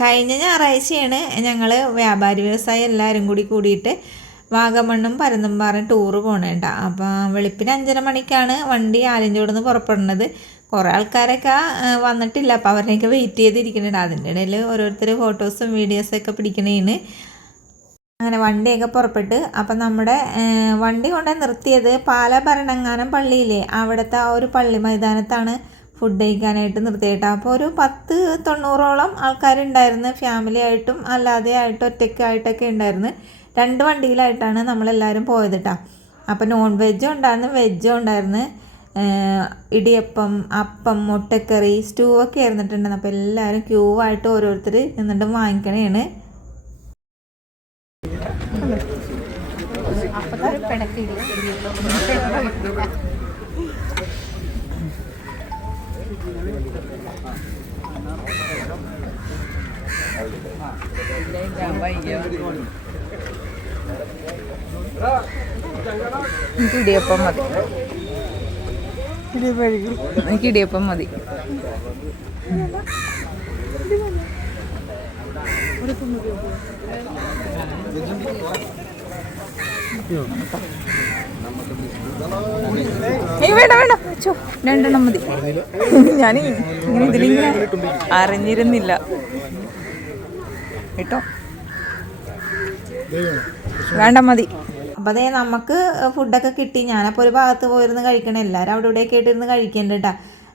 കഴിഞ്ഞ ഞായറാഴ്ചയാണ് ഞങ്ങൾ വ്യാപാരി വ്യവസായി എല്ലാവരും കൂടി കൂടിയിട്ട് വാഗമണ്ണും പരന്തമ്പാറും ടൂറ് പോകണേണ്ട അപ്പോൾ വെളുപ്പിന് അഞ്ചര മണിക്കാണ് വണ്ടി ആലഞ്ചോട് നിന്ന് പുറപ്പെടുന്നത്. കുറേ ആൾക്കാരൊക്കെ വന്നിട്ടില്ല. അപ്പോൾ അവരെയൊക്കെ വെയിറ്റ് ചെയ്തിരിക്കുന്നുണ്ട് അതിന്റെ ഇടയിൽ ഓരോരുത്തർ ഫോട്ടോസും വീഡിയോസൊക്കെ പിടിക്കണേന്. അങ്ങനെ വണ്ടിയൊക്കെ പുറപ്പെട്ട് അപ്പം നമ്മുടെ വണ്ടി കൊണ്ട് നിർത്തിയത് പാല ഭരണങ്ങാനം പള്ളിയിലെ അവിടുത്തെ ആ ഒരു പള്ളി മൈതാനത്താണ് ഫുഡ് കഴിക്കാനായിട്ട് നിർത്തിയിട്ട്. അപ്പോൾ ഒരു പത്ത് തൊണ്ണൂറോളം ആൾക്കാരുണ്ടായിരുന്നു ഫാമിലി ആയിട്ടും അല്ലാതെ ആയിട്ടും ഒറ്റയ്ക്കായിട്ടൊക്കെ ഉണ്ടായിരുന്നു. രണ്ട് വണ്ടിയിലായിട്ടാണ് നമ്മളെല്ലാവരും പോയത് കേട്ടോ അപ്പോൾ നോൺ വെജും ഉണ്ടായിരുന്നു വെജും ഉണ്ടായിരുന്നു. ഇടിയപ്പം അപ്പം മുട്ടക്കറി സ്റ്റൂ ഒക്കെ ആയിരുന്നിട്ടുണ്ടായിരുന്നു. അപ്പോൾ എല്ലാവരും ക്യൂ ആയിട്ട് ഓരോരുത്തർ നിന്നിട്ട് വാങ്ങിക്കണേണ്. എനിക്ക് ഇടിയപ്പം മതി. എനിക്ക് ഇടിയപ്പം മതി. രണ്ടെണ്ണം മതി. ഞാൻ ഇങ്ങനെ ഇതിലിങ്ങനെ അറിഞ്ഞിരുന്നില്ല. കേട്ടോ? വേണ്ട മതി. അപ്പോൾ അതേ നമുക്ക് ഫുഡൊക്കെ കിട്ടി. ഞാനപ്പോൾ ഒരു ഭാഗത്ത് പോയിരുന്ന് കഴിക്കണം. എല്ലാവരും അവിടെ ഇവിടെയൊക്കെ ആയിട്ടിരുന്ന് കഴിക്കുന്നുണ്ട് കേട്ടോ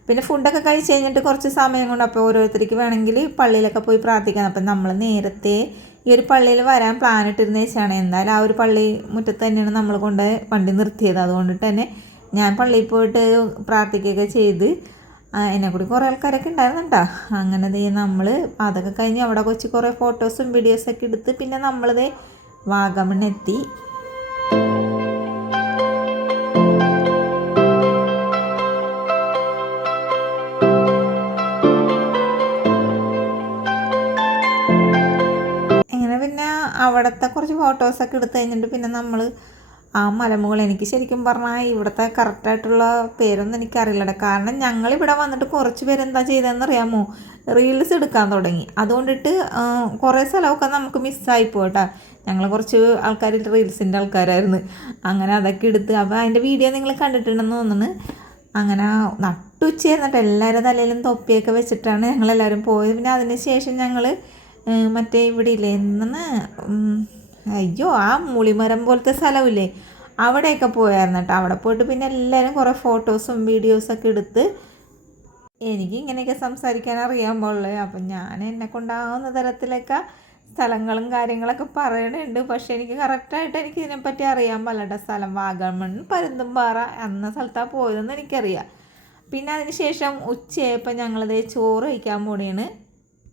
പിന്നെ ഫുഡൊക്കെ കഴിച്ച് കഴിഞ്ഞിട്ട് കുറച്ച് സമയം കൊണ്ട് അപ്പോൾ ഓരോരുത്തർക്ക് വേണമെങ്കിൽ പള്ളിയിലൊക്കെ പോയി പ്രാർത്ഥിക്കാം അപ്പം നമ്മൾ നേരത്തെ ഈ ഒരു പള്ളിയിൽ വരാൻ പ്ലാൻ ഇട്ടിരുന്ന വെച്ചാണ് എന്തായാലും ആ ഒരു പള്ളി മുറ്റത്ത് തന്നെയാണ് നമ്മൾ കൊണ്ട് വണ്ടി നിർത്തിയത്. അതുകൊണ്ട് തന്നെ ഞാൻ പള്ളിയിൽ പോയിട്ട് പ്രാർത്ഥിക്കുകയൊക്കെ ചെയ്ത് എന്നെ കൂടി കുറേ ആൾക്കാരൊക്കെ ഉണ്ടായിരുന്നുണ്ടോ അങ്ങനെ ദേ നമ്മൾ അതൊക്കെ കഴിഞ്ഞ് അവിടെ കൊച്ചു കുറേ ഫോട്ടോസും വീഡിയോസൊക്കെ എടുത്ത് പിന്നെ നമ്മളത് വാഗമണ്ണെത്തി. അങ്ങനെ അവിടുത്തെ കുറച്ച് ഫോട്ടോസൊക്കെ എടുത്തു കഴിഞ്ഞിട്ട് പിന്നെ നമ്മൾ ആ മലമുകൾ എനിക്ക് ശരിക്കും പറഞ്ഞാൽ ഇവിടുത്തെ കറക്റ്റായിട്ടുള്ള പേരൊന്നും എനിക്കറിയില്ലട. കാരണം ഞങ്ങൾ ഇവിടെ വന്നിട്ട് കുറച്ച് പേര് എന്താ ചെയ്തതെന്ന് അറിയാമോ? റീൽസ് എടുക്കാൻ തുടങ്ങി. അതുകൊണ്ടിട്ട് കുറേ സ്ഥലമൊക്കെ നമുക്ക് മിസ്സായി പോട്ടാ. ഞങ്ങൾ കുറച്ച് ആൾക്കാർ റീൽസിന്റെ ആൾക്കാരായിരുന്നു. അങ്ങനെ അതൊക്കെ എടുത്ത് അപ്പോൾ അതിന്റെ വീഡിയോ നിങ്ങൾ കണ്ടിട്ടുണ്ടെന്ന് തോന്നുന്നു. അങ്ങനെ നട്ടുച്ചയായിരുന്നിട്ട് എല്ലാവരുടെ തലയിലും തൊപ്പിയൊക്കെ വെച്ചിട്ടാണ് ഞങ്ങളെല്ലാവരും പോയത്. പിന്നെ അതിന് ശേഷം ഞങ്ങൾ മറ്റേ ഇവിടെ ഇല്ലേ എന്നാണ് അയ്യോ ആ മുളിമരം പോലത്തെ സ്ഥലമില്ലേ? അവിടെയൊക്കെ പോയായിരുന്നു കേട്ടോ. അവിടെ പോയിട്ട് പിന്നെ എല്ലാവരും കുറേ ഫോട്ടോസും വീഡിയോസൊക്കെ എടുത്ത് എനിക്ക് ഇങ്ങനെയൊക്കെ സംസാരിക്കാൻ അറിയാൻ പാടില്ലേ? അപ്പം ഞാൻ എന്നെ കൊണ്ടാവുന്ന തരത്തിലൊക്കെ സ്ഥലങ്ങളും കാര്യങ്ങളൊക്കെ പറയണുണ്ട്. പക്ഷേ എനിക്ക് കറക്റ്റായിട്ട് എനിക്ക് ഇതിനെപ്പറ്റി അറിയാൻ പാടില്ല സ്ഥലം വാഗമൺ പരുന്തുംപാറ എന്ന സ്ഥലത്താണ് പോയതെന്ന് എനിക്കറിയാം. പിന്നെ അതിന് ശേഷം ഉച്ചയായപ്പോൾ ഞങ്ങളത് ചോറ് കഴിക്കാൻ പോണേണ് വെജ് പറഞ്ഞു മേടിക്കേ ചിക്കൻ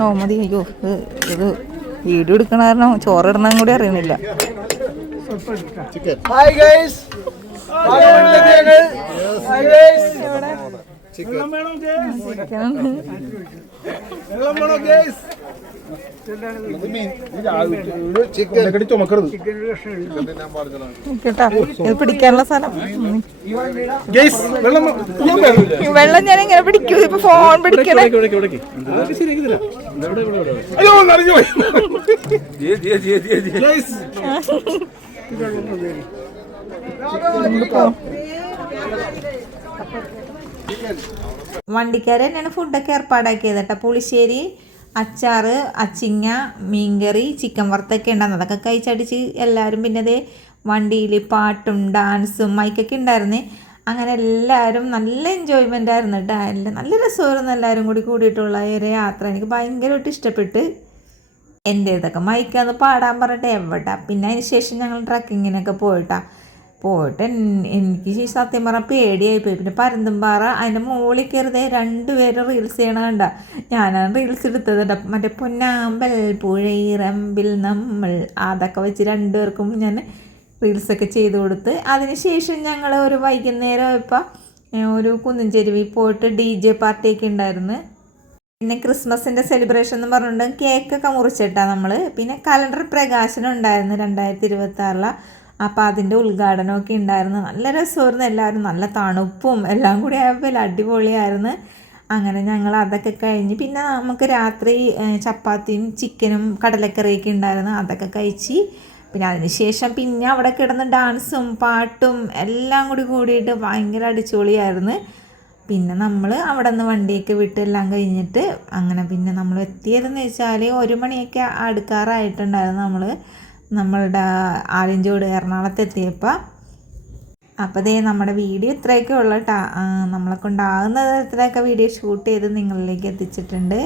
ഓ മതി. അയ്യോ ഇത് വീഡിയോ എടുക്കണ കാരണം ചോറിടണം കൂടി അറിയണില്ല. ചിക്കൻ ഹായ് ഗൈസ് പിടിക്കാനുള്ള സ്ഥലം ഉം. ഗൈസ് വെള്ളം വെള്ളം ഞാൻ എങ്ങനെ പിടിക്കൂ ഇപ്പൊ ഫോൺ പിടിക്കണേ അയ്യോ വണ്ടിക്കാർ തന്നെയാണ് ഫുഡൊക്കെ ഏർപ്പാടാക്കിയത് കേട്ടോ. പുളിശ്ശേരി അച്ചാറ് അച്ചിങ്ങ മീൻകറി ചിക്കൻ വറുത്തൊക്കെ ഉണ്ടായിരുന്നു. അതൊക്കെ കഴിച്ചടിച്ച് എല്ലാവരും പിന്നെ അതേ വണ്ടിയിൽ പാട്ടും ഡാൻസും മൈക്കൊക്കെ ഉണ്ടായിരുന്നേ. അങ്ങനെ എല്ലാവരും നല്ല എൻജോയ്മെന്റ് ആയിരുന്നു കേട്ടോ. എല്ലാം നല്ല രസമായിരുന്നു എല്ലാവരും കൂടി കൂടിയിട്ടുള്ള ഒരു യാത്ര. എനിക്ക് ഭയങ്കരമായിട്ട് ഇഷ്ടപ്പെട്ട് എന്റെ ഇതൊക്കെ മൈക്കാന്ന് പാടാൻ പറഞ്ഞിട്ട് എവിടെ? പിന്നെ അതിന് ശേഷം ഞങ്ങൾ ട്രക്കിങ്ങിനൊക്കെ പോയിട്ടാ. പോയിട്ട് എനിക്ക് സത്യം പറഞ്ഞാൽ പേടിയായി പോയി പിന്നെ പരന്തുംപാറ അതിന്റെ മുകളിൽ കയറിയതേ രണ്ടുപേരും റീൽസ് ചെയ്യണ കണ്ട. ഞാനാണ് റീൽസ് എടുത്തത്. മറ്റേ പൊന്നാമ്പൽ പുഴയിറമ്പിൽ നമ്മൾ അതൊക്കെ വെച്ച് രണ്ടുപേർക്കും ഞാൻ റീൽസൊക്കെ ചെയ്ത് കൊടുത്ത്. അതിനുശേഷം ഞങ്ങൾ ഒരു വൈകുന്നേരം ഇപ്പം ഒരു കുന്നിൻചെരുവിൽ പോയിട്ട് ഡി ജെ പാർട്ടിയൊക്കെ ഉണ്ടായിരുന്നു. പിന്നെ ക്രിസ്മസിന്റെ സെലിബ്രേഷൻ എന്ന് പറഞ്ഞിട്ട് കേക്കൊക്കെ മുറിച്ചിട്ടാണ് നമ്മൾ പിന്നെ കലണ്ടർ പ്രകാശനം ഉണ്ടായിരുന്നു രണ്ടായിരത്തി ഇരുപത്തി ആറിലെ അപ്പോൾ അതിന്റെ ഉദ്ഘാടനമൊക്കെ ഉണ്ടായിരുന്നു. നല്ല രസമായിരുന്നു എല്ലാവരും. നല്ല തണുപ്പും എല്ലാം കൂടി ആയപ്പോൾ അടിപൊളിയായിരുന്നു. അങ്ങനെ ഞങ്ങൾ അതൊക്കെ കഴിഞ്ഞ് പിന്നെ നമുക്ക് രാത്രി ചപ്പാത്തിയും ചിക്കനും കടലക്കറിയൊക്കെ ഉണ്ടായിരുന്നു. അതൊക്കെ കഴിച്ച് പിന്നെ അതിനുശേഷം പിന്നെ അവിടെ കിടന്ന് ഡാൻസും പാട്ടും എല്ലാം കൂടി കൂടിയിട്ട് ഭയങ്കര അടിച്ചുപൊളിയായിരുന്നു. പിന്നെ നമ്മൾ അവിടെ നിന്ന് വണ്ടിയൊക്കെ വിട്ട് എല്ലാം കഴിഞ്ഞിട്ട് അങ്ങനെ പിന്നെ നമ്മൾ എത്തിയതെന്ന് വെച്ചാൽ ഒരു മണിയൊക്കെ അടുക്കാറായിട്ടുണ്ടായിരുന്നു നമ്മൾ നമ്മളുടെ ആലിഞ്ചോട് എറണാകുളത്ത് എത്തിയപ്പോൾ അപ്പോൾ ദേ നമ്മുടെ വീഡിയോ ഇത്രയൊക്കെ ഉള്ളൂ നമ്മളെ കൊണ്ടാകുന്ന തരത്തിലൊക്കെ വീഡിയോ ഷൂട്ട് ചെയ്ത് നിങ്ങളിലേക്ക് എത്തിച്ചിട്ടുണ്ട്.